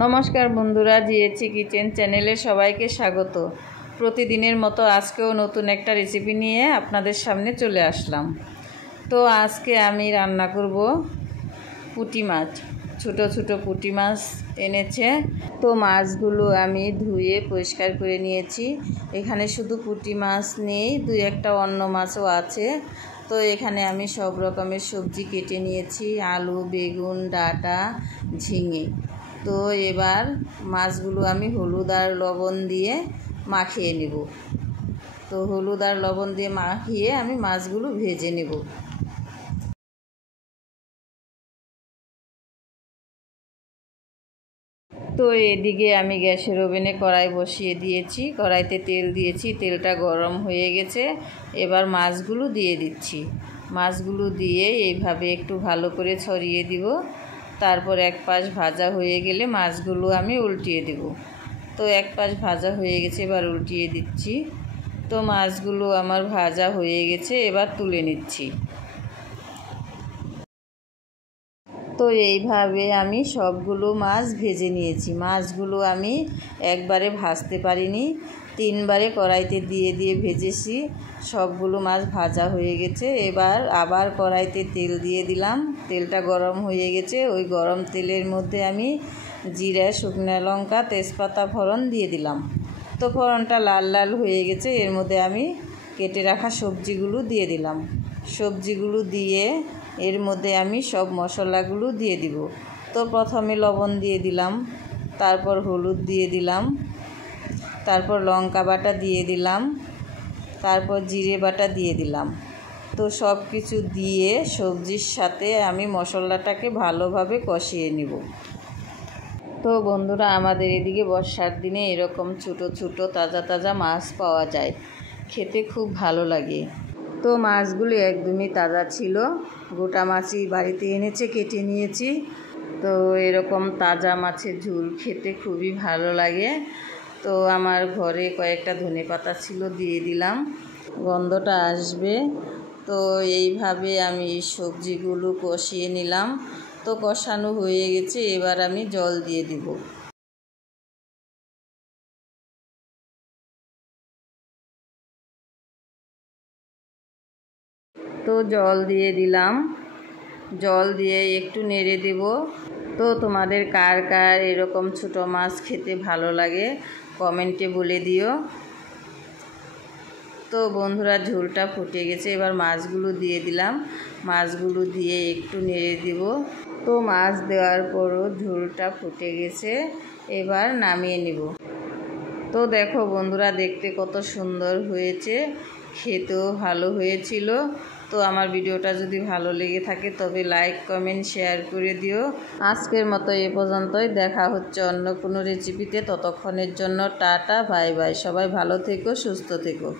নমস্কার বন্ধুরা, জিএচি কিচেন চ্যানেলে সবাইকে স্বাগত। প্রতিদিনের মতো আজকেও নতুন একটা রেসিপি নিয়ে আপনাদের সামনে চলে আসলাম। তো আজকে আমি রান্না করব পুঁটি মাছ। ছোট ছোট পুঁটি মাছ এনেছে, তো মাছগুলো আমি ধুয়ে পরিষ্কার করে নিয়েছি। এখানে শুধু পুঁটি মাছ নেই, দুই একটা অন্য মাছও আছে। তো এখানে আমি সব রকমের সবজি কেটে নিয়েছি, আলু, বেগুন, ডাঁটা, ঝিঙে। তো এবার মাছগুলো আমি হলুদ আর লবণ দিয়ে মাখিয়ে নেব। তো হলুদ আর লবণ দিয়ে মাখিয়ে আমি মাছগুলো ভেজে নেব। তো এদিকে আমি গ্যাসের ওভেনে কড়াই বসিয়ে দিয়েছি, কড়াইতে তেল দিয়েছি, তেলটা গরম হয়ে গেছে। এবার মাছগুলো দিয়ে দিচ্ছি। মাছগুলো দিয়ে এইভাবে একটু ভালো করে ছড়িয়ে দিব। তারপর এক পাশ ভাজা হয়ে গেলে মাছগুলো আমি উল্টিয়ে দেব। তো এক পাশ ভাজা হয়ে গেছে, এবার উল্টিয়ে দিচ্ছি। তো মাছগুলো আমার ভাজা হয়ে গেছে, এবার তুলে নিচ্ছি। তো এইভাবে আমি সবগুলো মাছ ভেজে নিয়েছি। মাছগুলো আমি একবারে ভাজতে পারিনি, তিনবারে কড়াইতে দিয়ে দিয়ে ভেজেছি। সবগুলো মাছ ভাজা হয়ে গেছে। এবার আবার কড়াইতে তেল দিয়ে দিলাম, তেলটা গরম হয়ে গেছে। ওই গরম তেলের মধ্যে আমি জিরা, শুকনো লঙ্কা, তেজপাতা ফোড়ন দিয়ে দিলাম। তো ফোড়নটা লাল লাল হয়ে গেছে, এর মধ্যে আমি কেটে রাখা সবজিগুলো দিয়ে দিলাম। সবজিগুলো দিয়ে এর মধ্যে আমি সব মশলাগুলো দিয়ে দিব। তো প্রথমে লবণ দিয়ে দিলাম, তারপর হলুদ দিয়ে দিলাম, তারপর লঙ্কা বাটা দিয়ে দিলাম, তারপর জিরে বাটা দিয়ে দিলাম। তো সব কিছু দিয়ে সবজির সাথে আমি মশলাটাকে ভালোভাবে কষিয়ে নিব। তো বন্ধুরা, আমাদের এদিকে বর্ষার দিনে এরকম ছোটো ছোটো তাজা তাজা মাছ পাওয়া যায়, খেতে খুব ভালো লাগে। তো মাছগুলি একদমই তাজা ছিল, গোটা মাছই বাড়িতে এনেছে, কেটে নিয়েছি। তো এরকম তাজা মাছের ঝোল খেতে খুবই ভালো লাগে। তো আমার ঘরে কয়েকটা ধনেপাতা ছিল, দিয়ে দিলাম, গন্ধটা আসবে। তো এইভাবে আমি সবজিগুলো কষিয়ে নিলাম। তো কষানো হয়ে গেছে, এবার আমি জল দিয়ে দিব। তো জল দিয়ে দিলাম, জল দিয়ে একটু নেড়ে দেব। তো তোমাদের কার কার এরকম ছোটো মাছ খেতে ভালো লাগে কমেন্টে বলে দিও। তো বন্ধুরা, ঝোলটা ফুটে গেছে, এবার মাছগুলো দিয়ে দিলাম। মাছগুলো দিয়ে একটু নেড়ে দেব। তো মাছ দেওয়ার পরও ঝোলটা ফুটে গেছে, এবার নামিয়ে নেব। তো দেখো বন্ধুরা, দেখতে কত সুন্দর হয়েছে, খেতেও ভালো হয়েছিল। তো আমার ভিডিওটা যদি ভালো লেগে থাকে তবে লাইক, কমেন্ট, শেয়ার করে দিও। আজকের মতো এ পর্যন্তই, দেখা হচ্ছে অন্য কোনো রেসিপিতে। ততক্ষণের জন্য টাটা, বাই বাই। সবাই ভালো থেকো, সুস্থ থেকো।